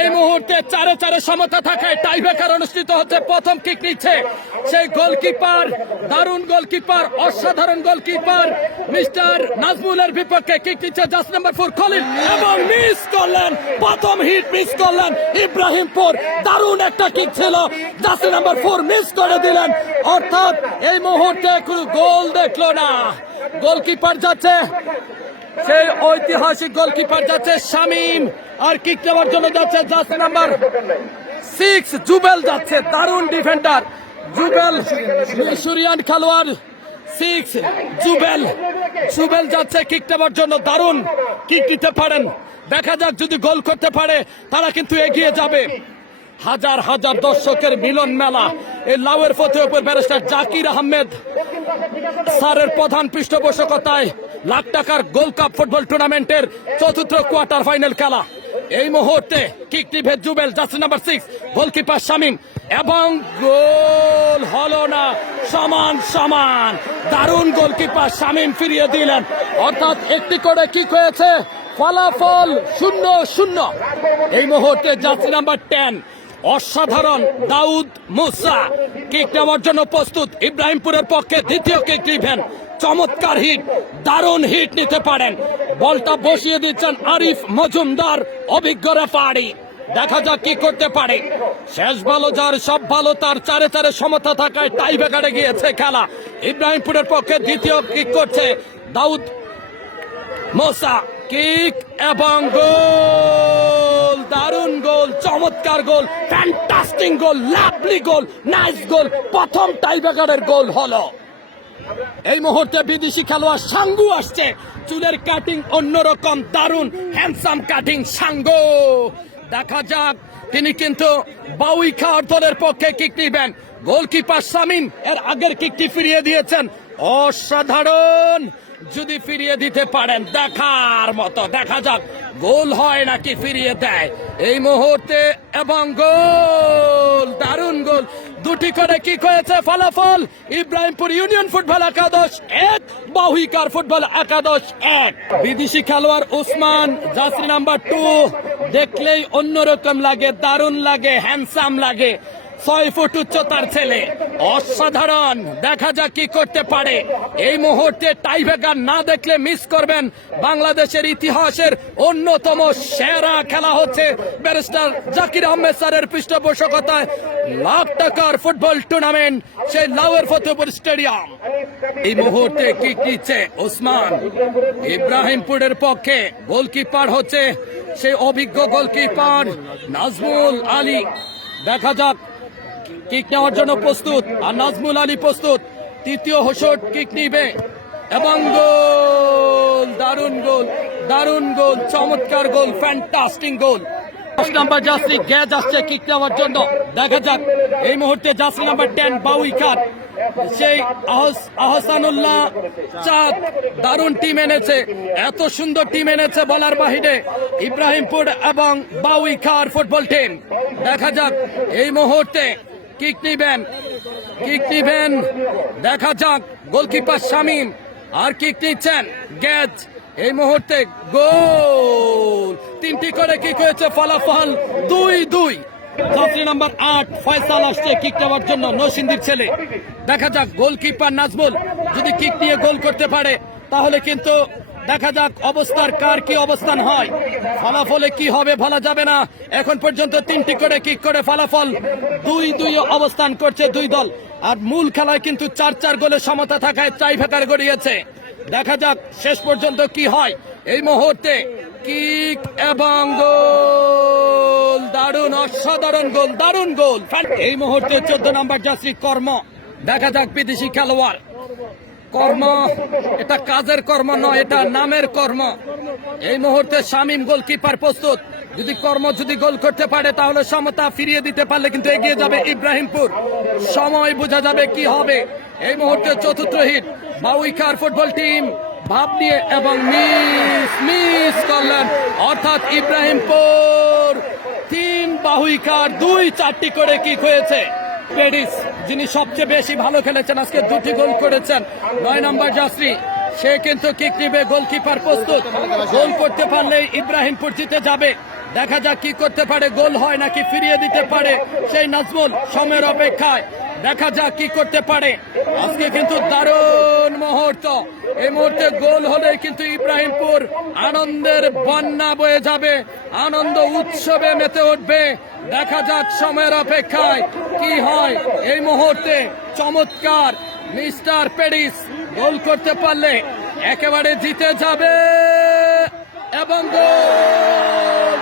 এই মুহূর্তে 4-4 সমতা থাকায় টাইব্রেকার অনুষ্ঠিত হচ্ছে। প্রথম কিক নিচ্ছে সেই গোলকিপার, দারুণ গোলকিপার, অসাধারণ গোলকিপার মিস্টার নাজমুলের বিপক্ষে কিক নিচ্ছে জার্সি নাম্বার 4 খলিল এবং মিস করলেন, প্রথম হিট মিস করলেন ইব্রাহিমপুর। দারুণ একটা কিক ছিল, জার্সি নাম্বার 4 মিস করে দিলেন, অর্থাৎ এই মুহূর্তে কোনো গোল দেখলো না। গোলকিপার যাচ্ছে, সেই ঐতিহাসিক গোলকিপার যাচ্ছে শামীম, আর কিক নেওয়ার জন্য যাচ্ছে জার্সি নাম্বার 6 জুবেল যাচ্ছে। দারুণ ডিফেন্ডার জুবেল, মিশরিয়ান খেলোয়াড় 6 জুবেল যাচ্ছে কিক নেওয়ার জন্য। দারুণ কিক দিতে পারেন, দেখা যাক যদি গোল করতে পারে তারা কিন্তু এগিয়ে যাবে। হাজার হাজার দর্শকের মিলন মেলা এই লাউয়ের ফতেহপুর ব্যারিস্টার জাকির আহমেদ স্যারের প্রধান পৃষ্ঠপোষকতায় লাখ টাকার গোল্ড কাপ ফুটবল টুর্নামেন্টের চতুর্থ কোয়ার্টার ফাইনাল খেলা। এই মুহূর্তে কিক নিবে Jubel, jersey number 6 goalkeeper Shamim, এবং গোল হলো না। সমান দারুণ গোলকিপার শামীম ফিরিয়ে দিলেন, অর্থাৎ একটি করে কিক হয়েছে, ফলাফল 0-0। এই মুহূর্তে জার্সি নাম্বার 10 অসাধারণ দাউদ মুসা কিক নেওয়ার জন্য প্রস্তুত। ইব্রাহিমপুরের পক্ষে দ্বিতীয় কিক নিবেন, চমৎকার হিট, দারুণ হিট নিতে পারেন। বলটা বসিয়ে দিচ্ছেন আরিফ মজুমদার, অভিজ্ঞ রেফারি। দেখা যাক কি করতে পারে। শেষ ভালো যার সব ভালো তার, 4-4 সমতা থাকায় টাইব্রেকারে গিয়েছে খেলা। ইব্রাহিমপুরের পক্ষে দ্বিতীয় কিক করছে দাউদ মোসা, কিক এবং গোল, দারুণ গোল, চমৎকার গোল, ফ্যান্টাস্টিক গোল, লাভলি গোল, নাইস গোল। প্রথম টাইব্রেকারের গোল হলো। এই মুহূর্তে বিদেশি খেলোয়াড় সাঙ্গু আসছে, চুলের কাটিং অন্যরকম, দারুণ হ্যান্ডসাম কাটিং সাঙ্গু। দেখা যাক, তিনি কিন্তু বাউই খাওয়ার দলের পক্ষে কিক নিবেন। গোলকিপার শামীম এর আগের কিকটি ফিরিয়ে দিয়েছেন, অসাধারণ। যদি ফিরিয়ে দিতে পারেন দেখার মতো, দেখা যাক গোল হয় নাকি ফিরিয়ে দেয় এই মুহূর্তে, এবং গোল, দারুণ গোল। দুটি করে কিক হয়েছে, ফলাফল ইব্রাহিমপুর ইউনিয়ন ফুটবল একাদশ 1, বাহুইকার ফুটবল একাদশ 1। বিদেশি খেলোয়াড় উসমান, জার্সি নাম্বার 2, দেখলেই অন্যরকম লাগে, দারুণ লাগে, হ্যান্ডসাম লাগে, 6 ফুট উচ্চতার ছেলে, অসাধারণ। দেখা যাক কি করতে পারে। এই মুহূর্তে টাইব্রেকার না দেখলে মিস করবেন। বাংলাদেশের ইতিহাসের অন্যতম সেরা খেলা হচ্ছে ব্যারিস্টার জাকির আহমেদ স্যারের পৃষ্ঠপোষকতায় লাখ টাকার ফুটবল টুর্নামেন্ট, সেই লাউয়ের ফতেহপুর স্টেডিয়াম। এই মুহূর্তে কিক নিচ্ছে ওসমান ইব্রাহিমপুরের পক্ষে। গোলকিপার হচ্ছে সেই অভিজ্ঞ গোলকিপার নাজমুল আলী। দেখা যাক, কিক নেওয়ার জন্য প্রস্তুত, আর নাজমুল আলী প্রস্তুত। তৃতীয় হোসট কিক নিবে এবং গোল, দারুণ গোল, চমৎকার গোল, ফ্যান্টাস্টিক গোল। 10 নাম্বার জার্সি গ্যাজ আসছে কিক নেওয়ার জন্য। দেখা যাক, এই মুহূর্তে জার্সি নাম্বার 10 বাউইখার সেই আহসানুল্লাহ চাঁদ দারুণ টিম এনেছে, এত সুন্দর টিম এনেছে বলার বাহিরে ইব্রাহিমপুর এবং বাউইখার ফুটবল টিম। দেখা যাক, এই মুহূর্তে কিক নিবেন, দেখা যাক। গোলকিপার শামীম, আর কিক নিচ্ছেন গ্যাজ। এই মুহূর্তে গোল, 3টি করে কিক হয়েছে, ফলাফল 2-2। জার্সি নাম্বার 8 ফয়সাল আসছে কিক নেওয়ার জন্য, নরসিংদীর ছেলে। দেখা যাক, গোলকিপার নাজমুল যদি কিক নিয়ে গোল করতে পারে তাহলে কিন্তু দেখা যাক অবস্থার কার কি অবস্থান হয়, ফলাফলে কি হবে বলা যাবে না। এখন পর্যন্ত 3টি করে কিক করে ফলাফল 2-2 অবস্থান করছে দুই দল। আর মূল খেলায় কিন্তু 4-4 গোলে সমতা থাকায় টাইব্রেকার গড়িয়েছে। দেখা যাক শেষ পর্যন্ত কি হয়। এই মুহূর্তে কিক এবং গোল, দারুণ, অসাধারণ গোল, দারুণ গোল। এই মুহূর্তে 14 নাম্বার জার্সি কর্ম। দেখা যাক, বিদেশি খেলোয়াড় কর্ম, এটা কাজের কর্ম নয়, এটা নামের কর্ম। এই মুহূর্তে শামীম গোলকিপার প্রস্তুত। যদি কর্ম গোল করতে পারে তাহলে সমতা ফিরিয়ে দিতে পারলে কিন্তু এগিয়ে যাবে ইব্রাহিমপুর। সময় বোঝা যাবে কি হবে। এই মুহূর্তে চতুর্থ হিট, বাউইখার ফুটবল টিম ভাব নিয়ে এবং মিস করলেন, অর্থাৎ ইব্রাহিমপুর 3, বাহুইখার 2, 4টি করে কিক হয়েছে। পেরিস, যিনি সবচেয়ে বেশি ভালো খেলেছেন, আজকে 2টি গোল করেছেন, 9 নম্বর জার্সি, সে কিন্তু কিক নিবে। গোলকিপার প্রস্তুত, গোল করতে পারলে ইব্রাহিমপুর জিতে যাবে। দেখা যাক কি করতে পারে, গোল হয় নাকি ফিরিয়ে দিতে পারে সেই নাজমুল। সময়ের অপেক্ষায় দেখা যাক কি করতে পারে। আজকে কিন্তু দারুণ মুহূর্ত, এই মুহূর্তে গোল হলে কিন্তু ইব্রাহিমপুর আনন্দের বন্যা বয়ে যাবে, আনন্দ উৎসবে মেতে উঠবে। দেখা যাক সময়ের অপেক্ষায় কি হয় এই মুহূর্তে। চমৎকার মিস্টার পেরিস গোল করতে পারলে একেবারে জিতে যাবে এবং গোল